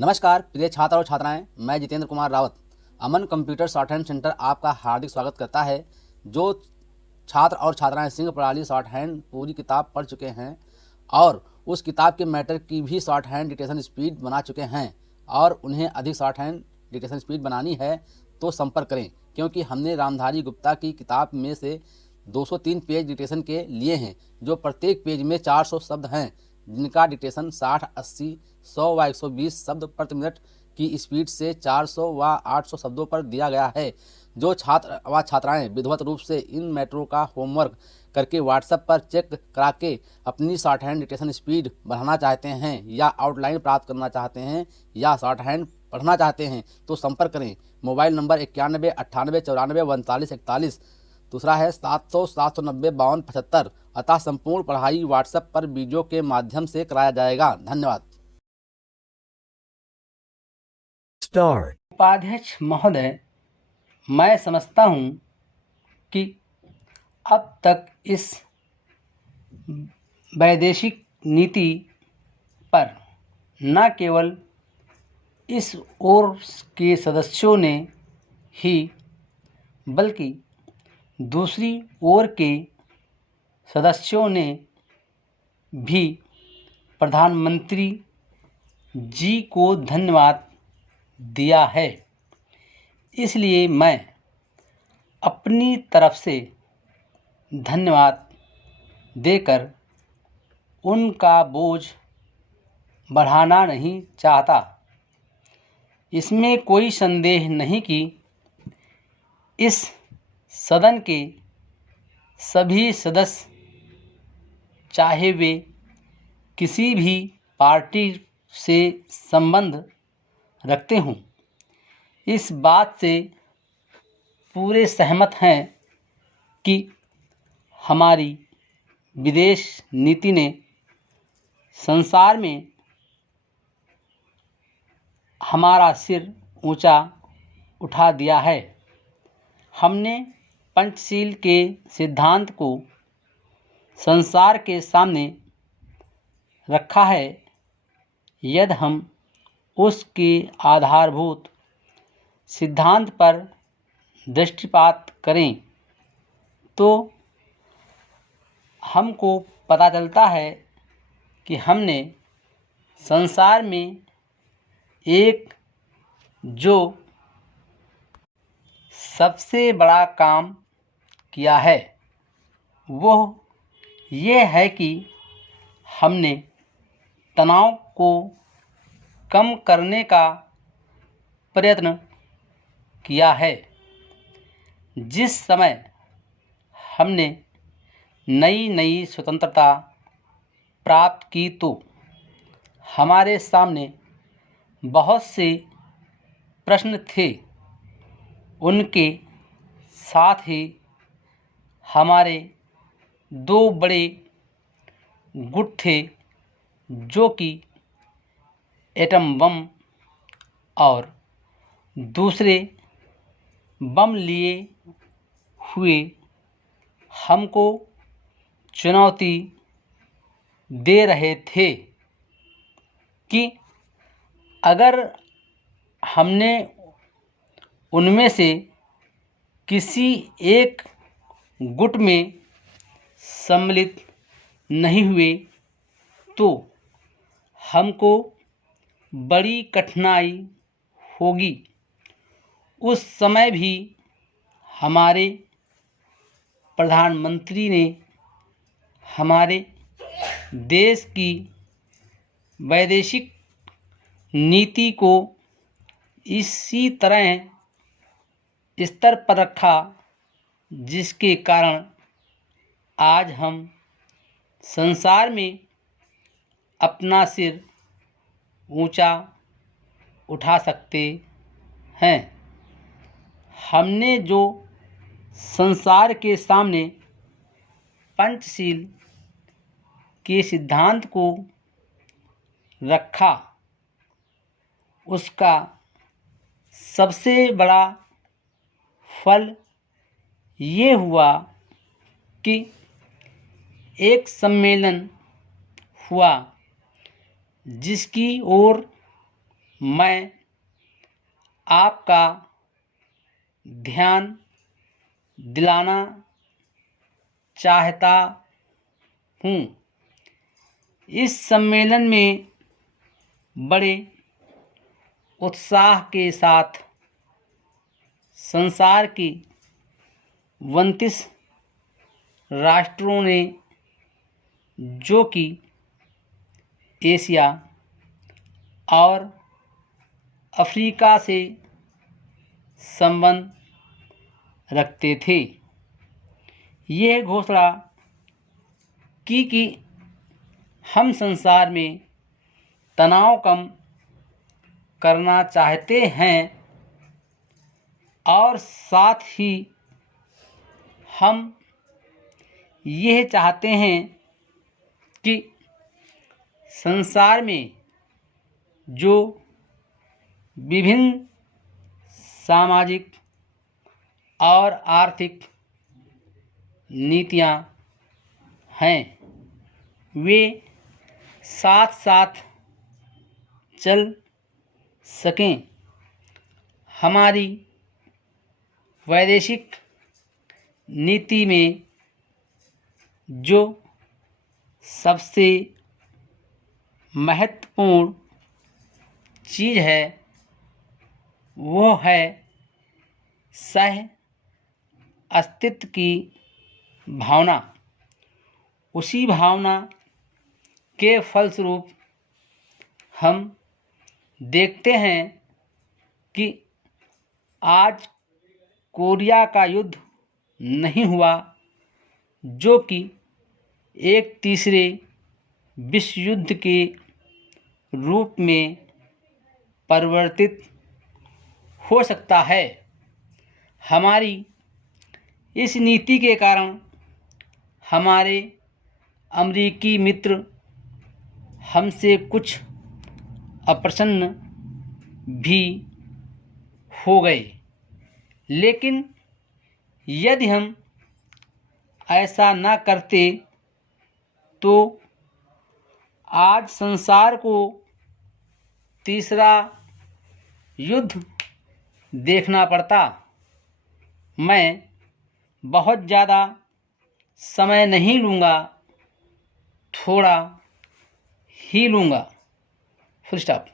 नमस्कार प्रिय छात्र और छात्राएं, मैं जितेंद्र कुमार रावत अमन कंप्यूटर शॉर्ट हैंड सेंटर आपका हार्दिक स्वागत करता है। जो छात्र और छात्राएं सिंह प्रणाली शॉर्ट हैंड पूरी किताब पढ़ चुके हैं और उस किताब के मैटर की भी शॉर्ट हैंड डिक्टेशन स्पीड बना चुके हैं और उन्हें अधिक शॉर्ट हैंड डिक्टेशन स्पीड बनानी है तो संपर्क करें, क्योंकि हमने रामधारी गुप्ता की किताब में से 203 पेज डिक्टेशन के लिए हैं, जो प्रत्येक पेज में 400 शब्द हैं, जिनका डिक्टेशन 60, 80, 100 व 120 शब्द प्रति मिनट की स्पीड से 400 व 800 शब्दों पर दिया गया है। जो छात्र व छात्राएं विधिवत रूप से इन मैटरों का होमवर्क करके व्हाट्सएप पर चेक करा के अपनी शॉर्ट हैंड डिक्टेशन स्पीड बढ़ाना चाहते हैं या आउटलाइन प्राप्त करना चाहते हैं या शॉर्ट हैंड पढ़ना चाहते हैं तो संपर्क करें। Mobile number 91 98 94 39 41। दूसरा है 700 790 52 75। अतः संपूर्ण पढ़ाई व्हाट्सएप पर वीडियो के माध्यम से कराया जाएगा। धन्यवाद। उपाध्यक्ष महोदय, मैं समझता हूँ कि अब तक इस वैदेशिक नीति पर न केवल इस ओर के सदस्यों ने ही बल्कि दूसरी ओर के सदस्यों ने भी प्रधानमंत्री जी को धन्यवाद दिया है। इसलिए मैं अपनी तरफ से धन्यवाद देकर उनका बोझ बढ़ाना नहीं चाहता। इसमें कोई संदेह नहीं कि इस सदन के सभी सदस्य, चाहे वे किसी भी पार्टी से संबंध रखते हों, इस बात से पूरे सहमत हैं कि हमारी विदेश नीति ने संसार में हमारा सिर ऊंचा उठा दिया है। हमने पंचशील के सिद्धांत को संसार के सामने रखा है। यदि हम उसके आधारभूत सिद्धांत पर दृष्टिपात करें तो हमको पता चलता है कि हमने संसार में एक जो सबसे बड़ा काम किया है वो ये है कि हमने तनाव को कम करने का प्रयत्न किया है। जिस समय हमने नई स्वतंत्रता प्राप्त की तो हमारे सामने बहुत से प्रश्न थे। उनके साथ ही हमारे दो बड़े गुट थे, जो कि एटम बम और दूसरे बम लिए हुए हमको चुनौती दे रहे थे कि अगर हमने उनमें से किसी एक गुट में सम्मिलित नहीं हुए तो हमको बड़ी कठिनाई होगी। उस समय भी हमारे प्रधानमंत्री ने हमारे देश की वैदेशिक नीति को इसी तरह स्तर पर रखा, जिसके कारण आज हम संसार में अपना सिर ऊंचा उठा सकते हैं। हमने जो संसार के सामने पंचशील के सिद्धांत को रखा, उसका सबसे बड़ा फल ये हुआ कि एक सम्मेलन हुआ जिसकी ओर मैं आपका ध्यान दिलाना चाहता हूँ। इस सम्मेलन में बड़े उत्साह के साथ संसार के 29 राष्ट्रों ने, जो कि एशिया और अफ्रीका से संबंध रखते थे, यह घोषणा की कि हम संसार में तनाव कम करना चाहते हैं और साथ ही हम यह चाहते हैं कि संसार में जो विभिन्न सामाजिक और आर्थिक नीतियां हैं, वे साथ साथ चल सकें। हमारी वैदेशिक नीति में जो सबसे महत्वपूर्ण चीज़ है वो है सह अस्तित्व की भावना। उसी भावना के फलस्वरूप हम देखते हैं कि आज कोरिया का युद्ध नहीं हुआ, जो कि एक तीसरे विश्व युद्ध के रूप में परिवर्तित हो सकता है। हमारी इस नीति के कारण हमारे अमेरिकी मित्र हमसे कुछ अप्रसन्न भी हो गए, लेकिन यदि हम ऐसा न करते तो आज संसार को तीसरा युद्ध देखना पड़ता। मैं बहुत ज़्यादा समय नहीं लूँगा, थोड़ा ही लूँगा। Full stop.